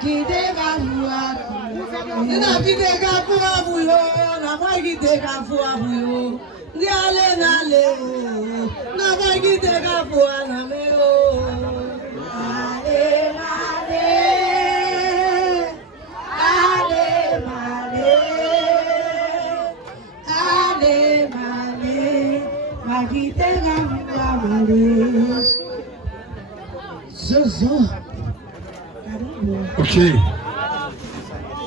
quitte Gafoua. N'a quitté Gafoua pour yo, n'a pas quitté Gafoua pour yo. N'allez, n'allez, n'a pas quitté Gafoua, n'a me yo. Allez, allez, allez, allez, n'a quitté Gafoua, allez. Zozo. Ok.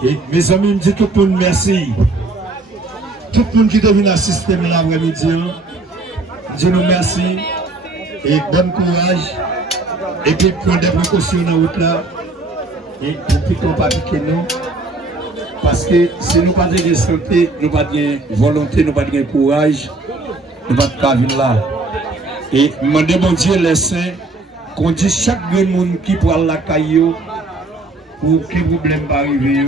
Et mes amis, me dit tout le monde merci. Tout le monde qui est venu assister à l'après-midi, je nous merci et bon courage. Et puis prendre des précautions dans la route là. Et puis qu'on ne pas piquer nous. Parce que si nous n'avons pas de santé, nous n'avons pas de volonté, nous n'avons pas de courage, nous n'avons pas venir là. Et je demande mon Dieu les saints qu'on dit chaque monde qui prend la caillou pour que le problème pas arriver.